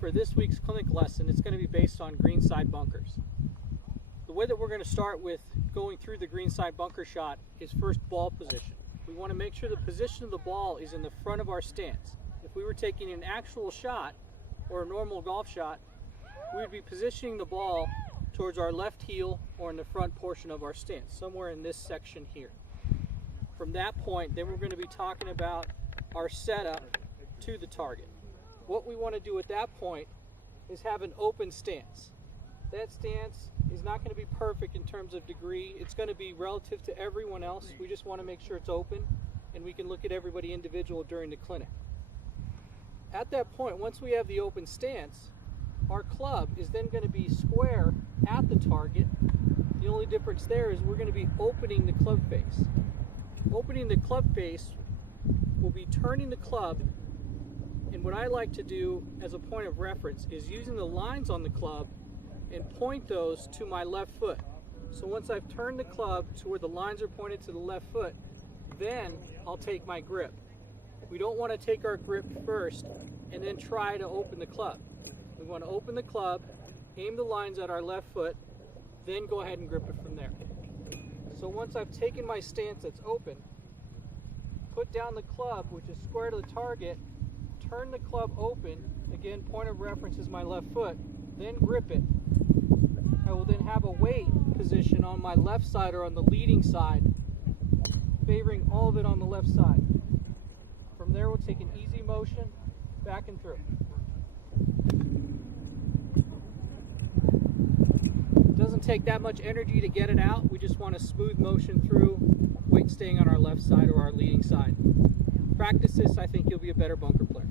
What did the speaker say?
for this week's clinic lesson, it's going to be based on greenside bunkers. The way that we're going to start with going through the greenside bunker shot is first ball position. We want to make sure the position of the ball is in the front of our stance. If we were taking an actual shot or a normal golf shot, we would be positioning the ball towards our left heel or in the front portion of our stance, somewhere in this section here. From that point, then we're going to be talking about our setup to the target. What we want to do at that point is have an open stance. That stance is not going to be perfect in terms of degree. It's going to be relative to everyone else. We just want to make sure it's open and we can look at everybody individual during the clinic. At that point, once we have the open stance, our club is then going to be square at the target. The only difference there is we're going to be opening the club face. Opening the club face will be turning the club, and what I like to do as a point of reference is using the lines on the club and point those to my left foot. So once I've turned the club to where the lines are pointed to the left foot, then I'll take my grip. We don't want to take our grip first and then try to open the club. We want to open the club, aim the lines at our left foot, then go ahead and grip it from there. So once I've taken my stance that's open, put down the club, which is square to the target, turn the club open, again, point of reference is my left foot, then grip it. I will then have a weight position on my left side or on the leading side, favoring all of it on the left side. From there, we'll take an easy motion back and through. It doesn't take that much energy to get it out. We just want a smooth motion through, weight staying on our left side or our leading side. Practice this, I think you'll be a better bunker player.